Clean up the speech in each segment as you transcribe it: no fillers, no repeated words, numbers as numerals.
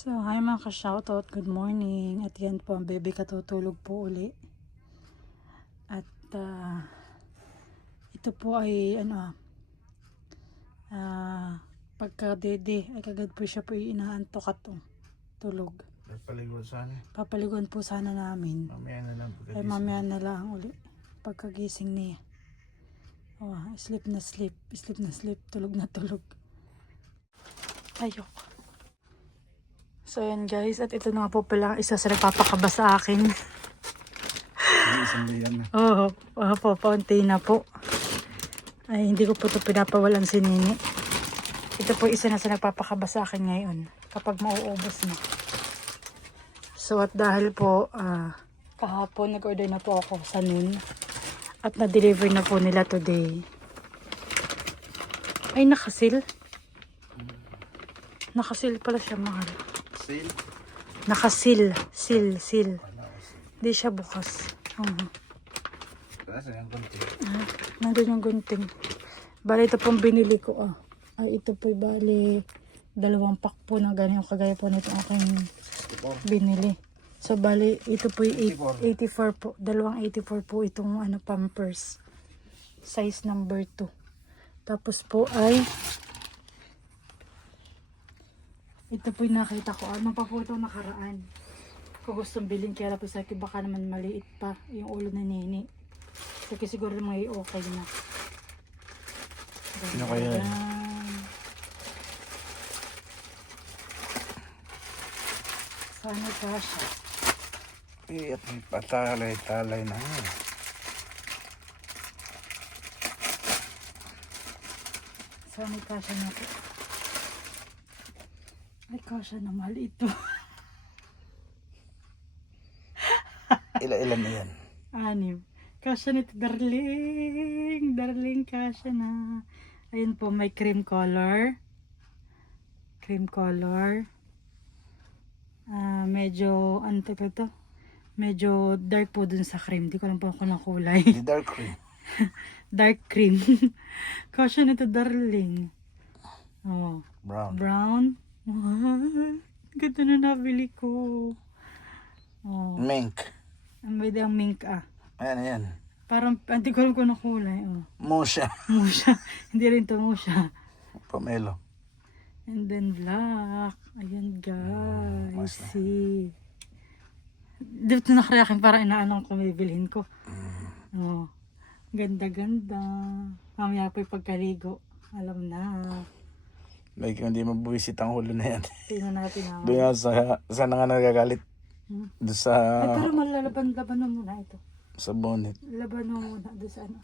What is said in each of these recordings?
So, hi mga ka-shoutout, good morning. At yan po, ang baby katutulog po uli. At ito po ay pagka-dede ay kagad po siya po inaantok at tulog. Papaliguan sana. Papaliguan po sana namin. Mamaya na lang Ay mamaya na lang uli pagkagising niya. Oh, sleep na sleep, sleep na sleep, tulog na tulog. Ayok. So yan guys, at ito na nga po pala isa sa nagpapakaba sa akin. isang liyan na. Oo, po, paunti na po. Ay, hindi ko po ito pinapawalan si Nini. Ito po isa na sa nagpapakaba sa akin ngayon, kapag mauubos na. So, at dahil po, kahapon nag-order na po ako sa noon. At na-deliver na po nila today. Ay, nakasil. Nakasil pala siya, mahal. Sale? Nakasil. Seal. Hindi siya bukas. Kasi yung konti. Nandun yung gunting. Bali, ito pong binili ko. Ay, ito po bali 2 pack po ng ganyan. Kagaya po nito aking binili. So, bali, ito po yung 84 po. 284 po itong Pampers. Size number 2. Tapos po ay ito po yung nakita ko. Ano pa po itong nakaraan. Kung gustong bilhin, kaya po sa akin baka naman maliit pa yung ulo ni Nini. Kasi siguro may okay na. Sino kaya yan? Sana kasha. At may patalay-talay na nga. Sana kasha na po. Ay, kasha na mahal ito. Ilan na yan? 6. Kasha nito, darling. Darling, kasha na. Ayun po, may cream color. Cream color. Medyo, ano to? Medyo dark po dun sa cream. Di ko lang po kung ng kulay. The dark cream. Dark cream. Kasha nito, darling. Oh. Brown. Brown. Ganda na nabili ko. Oh. Mink. May dang mink Ayan. Parang, hindi ko alam kung na kulay. Oh. Musha. Musha. Hindi rin ito musha. Pomelo. And then black. Ayan guys. See. Dito nakareakin parang inaanong kung bibilhin ko. Oh. Ganda. Mamaya po yung pagkaligo. Alam na. Like, hindi mabuwisit ang hulo na yan. Tingnan natin na. Doon nga sa nga nagagalit. Doon sa... Ay, pero malalaban-laban na muna ito. Sa bonnet. Laban mo muna doon sa ano.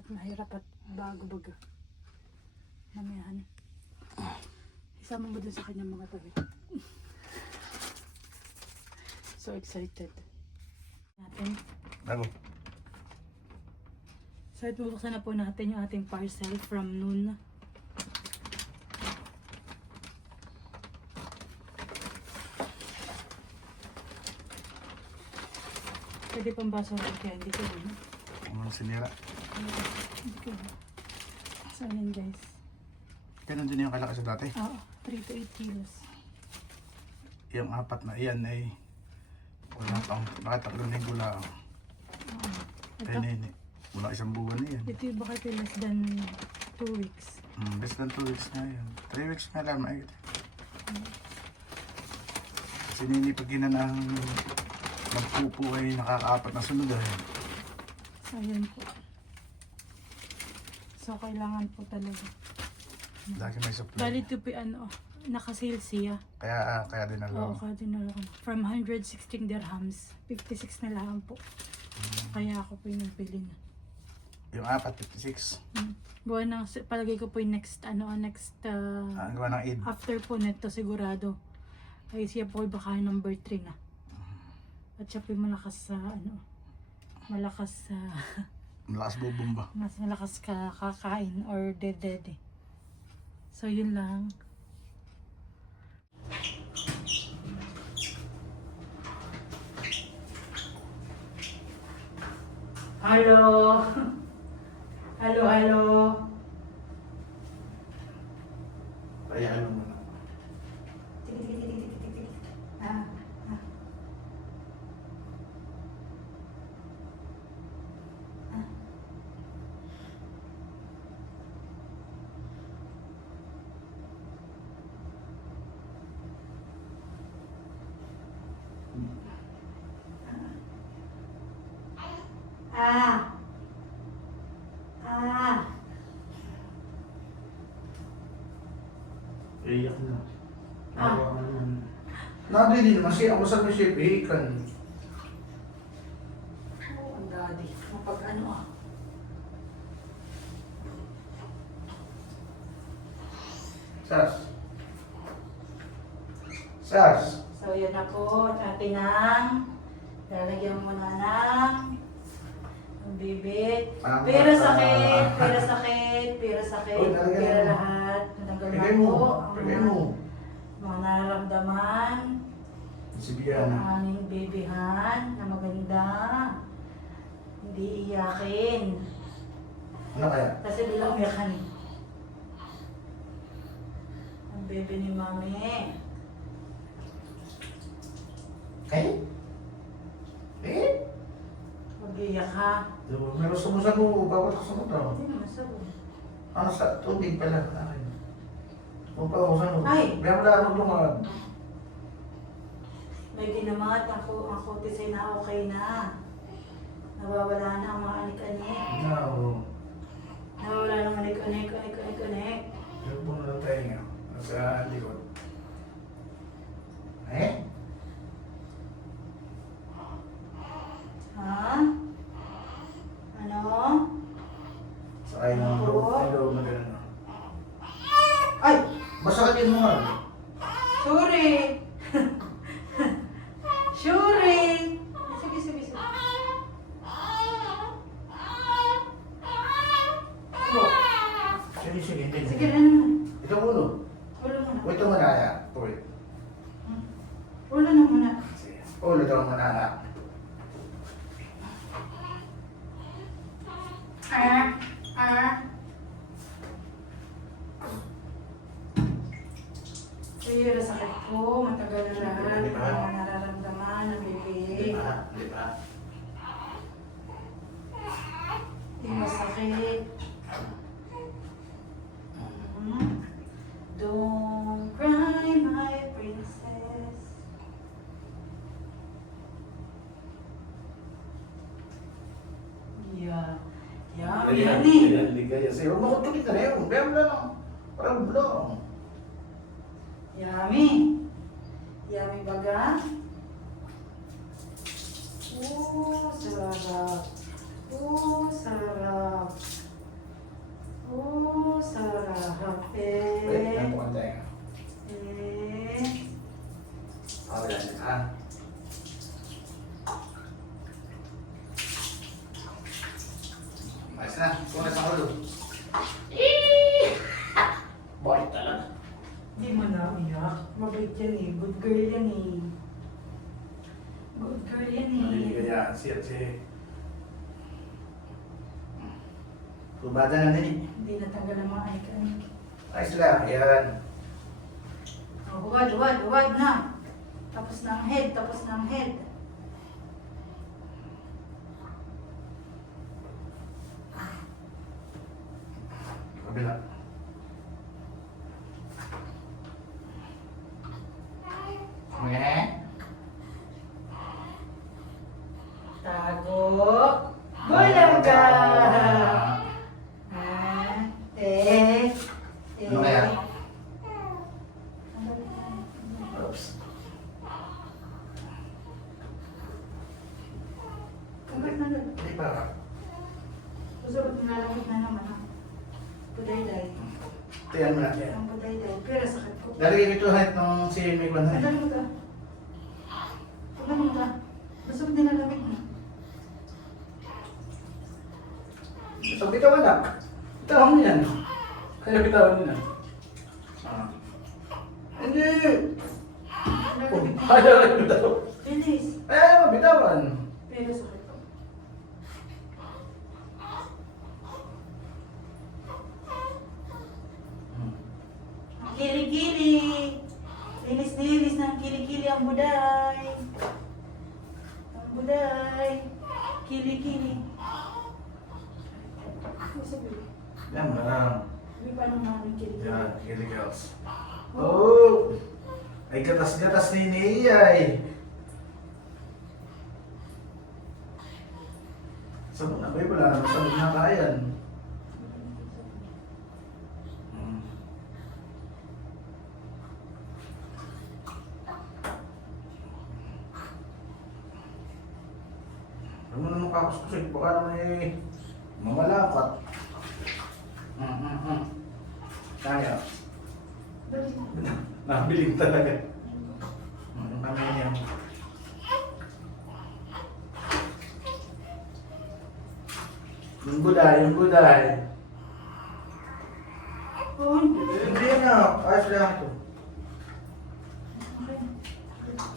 At mahirap at bago-baga. Mamayahan. Isama mo doon sa kanyang mga tabi. So excited. Natin. Bago. So ito, buksan na po natin yung ating parcel from noon. Pwede pang baso rin kaya hindi ko rin. Ang sinira. Hindi ko rin. So ayan guys. Ganun din yung kalakas sa dati. Oo, 3 to 8 kilos. Yung 4 na iyan ay wala pang nakatatlong linggo lang. Kaya nini. Wala 1 buwan na yan. Ito yung baka ito less than 2 weeks. Less than 2 weeks na yan. 3 weeks na lang. Si Nini pag ginanang nagpupo ay nakaka-4 na sunod ay. So ayan po. So kailangan po talaga. Lagi may supply. Bali ito po naka-sale siya. Kaya din Oo, alam. kaya dinala ko. From 116 dirhams, 56 na lang po. Kaya ako po yung pili na. Yung 4, 56. Gawa ng, palagay ko po yung next, Gawa ng Eid. after po neto sigurado. Ay siya po baka number 3 na. At siya po yung malakas sa, malakas sa, Malakas bubumba. mas malakas ka kakain or dede. So yun lang. Hello. Hello. Kaya ano mo na. Sige. Ah. Nadi din naman siya. Ako sa siya ikan. Oh, ang daddy. Mapag ano ah. Sas. Sas. So, yun na po. Atin ang lalagyan muna ng bibig. Pero sakit, pero sakit, pero sakit, Uy, lalagyan pero mo. lahat. Natanggal na Pigay mo. po ang Pigay mo. mga nararamdaman Si ng Biana. aming babyhan na maganda. Hindi iyakin. Ano kaya? Kasi bilang umiyakan eh. Ang baby ni mami. Eh? Mag-iyak ha. Meron sumusan mo. Bawat kasunod daw. Hindi naman sabi. Ano sa tubig pala? Akin. Huwag pa ako sa Ay! Meron na ako lumad. May ginamat ang kutisay na okay na. Nawawala na ang mga anik-anik. No. Nawawala ng anik-anik. Yung puno ng tainga. Nasa likod. Eh? Ha? Ano? Sa kayo ng Opo. loob. Ay, loob na gano'n. Ay! Masakit yun mo nga. Sorry! Sorry! Sige. Sige, hindi. Sige na naman. Ito ulo. Ulo muna. Wait ito muna kaya. Wait. Ulo na muna. Sige. Ulo ito muna kaya. Pero sakit ko, matagal na lahat, Di ba? mga nararamdaman ng bibig. Di ba? Di masakit. Don't cry, my princess. Yeah. Yan eh. Ligaya sa'yo. Huwag mo kong tulit na rin. Baya mo lang. Parang blong. Yummy. Yummy baga. Sarap. Sarap. Sarap. Wait, ano po ang tayo? Wala na. Mais na. Kung nasa ulo. Bakit talaga? Di mo na umiyak. Mabait yan eh. Good girl yan eh. Good girl yan eh. Naligaya. Siya. Kubada na din eh. Hindi natanggal ang mga icon. Ayos lang. Yan. Oh, huwad na. Tapos na ang head. Kabila. Meh. Tago. Bulaga. Ano kaya? Oops. Hindi pa. Susunod nilalakot na naman ha. Buday-day. Tiyan mo na. Ang buday-day. Pero sakit ko. Lalagay ko ito kahit nung si May Kwan. Sandali mo ka. Sandali mo ka. Gusto ko nilalamig mo. So, bitawan na. Bitawan mo yan. Kaya bitawan mo na. Hindi. Nilalamig mo. Ayaw ka bitawan. Bilis. Ayaw mo bitawan. Pero sakit ko. Ang kilikili. Linis ng kilikili ang buday. Ang buday. Kilikili. Ano sabi? Yan mo lang. Hindi pa nung namin kilikili. Yan, Kitty Girls. Oh! Ay gatas-gatas ni Niyay. Sabon na ba yun? Wala naman sabon na kayan. kakuskusig. Baka naman eh, mamalapat. Kaya. Nabiling talaga. Kami niya. Yung guday. Hindi na, ayos lang ito.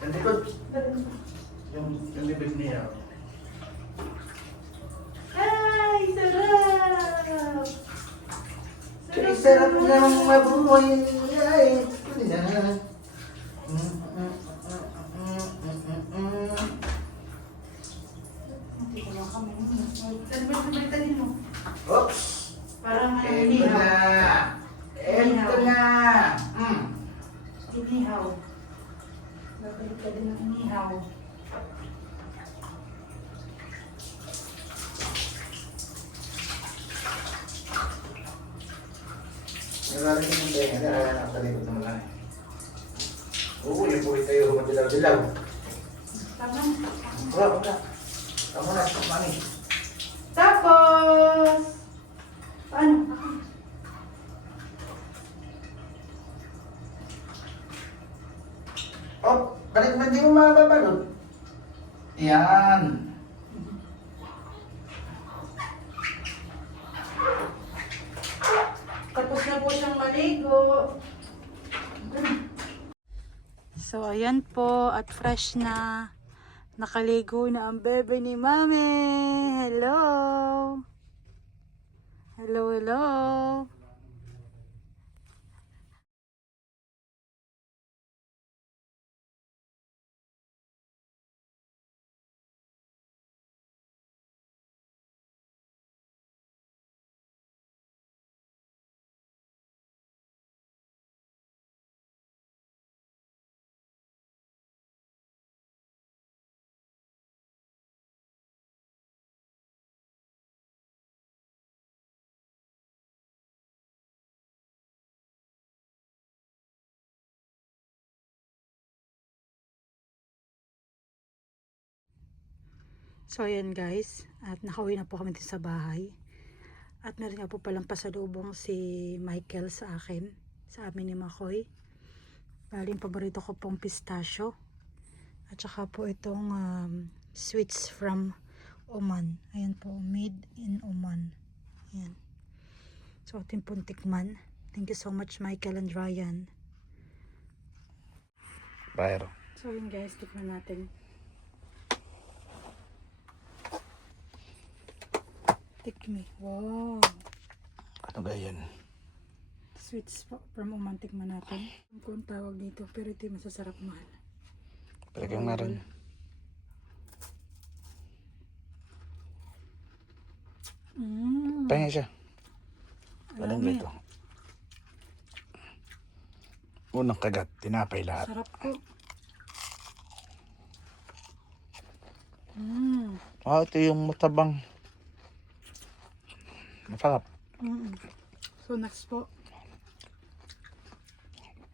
Ang likod. Yung libig niya. Ay, sarap! Sarap ng mabuhay. Ay, hindi na. Oops! Parang Ito na! Ito na! inihaw. Babalik ka din ng inihaw. Naglalagay ng tenga, naglalagay ng talikod ng malay. Oo, yung buhay tayo, madilaw-dilaw. Tama. Wala. Tama na, mami. Tapos, paano? Oh, balik mo, hindi mo mababalot. Yan. Tapos na po siyang maligo. So, ayan po at fresh na. Nakaligo na ang bebe ni Mami. Hello. Hello. So ayan guys, at nakauwi na po kami dito sa bahay. At meron nga po palang pasalubong si Michael sa akin, sa amin ni Makoy. Baling paborito ko pong pistachio. At saka po itong sweets from Oman. Ayan po, made in Oman. Ayan. So ating pong tikman. Thank you so much Michael and Ryan. Bayro. So yun guys, tikman natin. Tikmi. Wow. Ano ba yan? Sweets from Oman, tikman natin. Kung tawag dito, pero ito yung masasarap mahal. Talagang naroon. Pahinga siya. Walang Marami. dito. Unang kagat, tinapay lahat. Sarap po. Ito yung matabang. Masarap. So next po.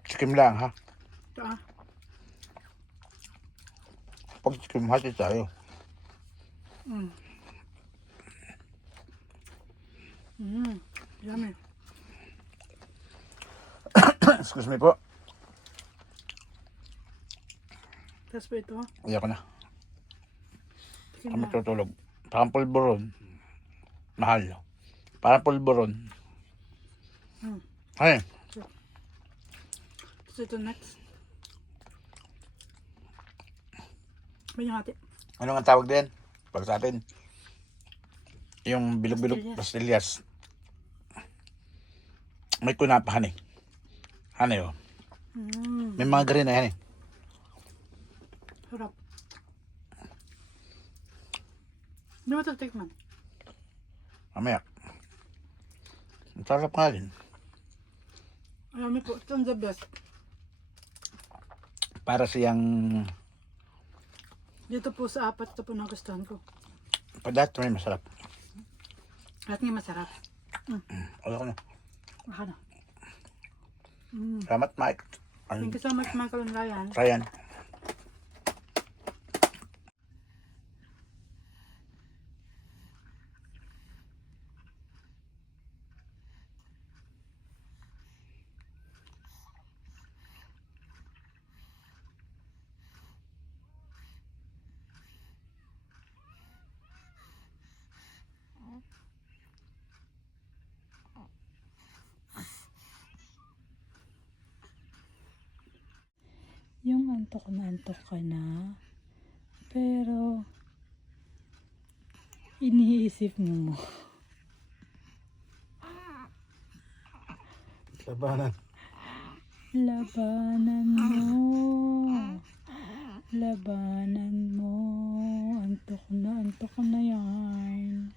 Chikim lang ha. Ito Pag chikim hati tayo. Yummy. Excuse me po. Tapos po ito. Iyak ko na. Tikim Kami na. tutulog. Parang pulburon. Mahal. Parang pulburon. Ay. Tapos ito next. Banyang hati. Ano nga tawag din? Pag sa atin. Yung bilog-bilog pastillas. May kunapahan eh. Ano yun? May mga green na yan eh. Sarap. Hindi mo ito tikman. Mamaya. Ang sarap nga rin. Ayami po. Ito ang the best. Para siyang Dito po sa apat ito po nagustuhan ko. padat may masarap. Lahat nga masarap. Wala ko na. Baka na. Salamat Mike. Thank you so much Michael and Ryan. Ryan. yung antok na antok ka na, pero iniisip mo. Labanan. Labanan mo. Labanan mo. Antok na yan.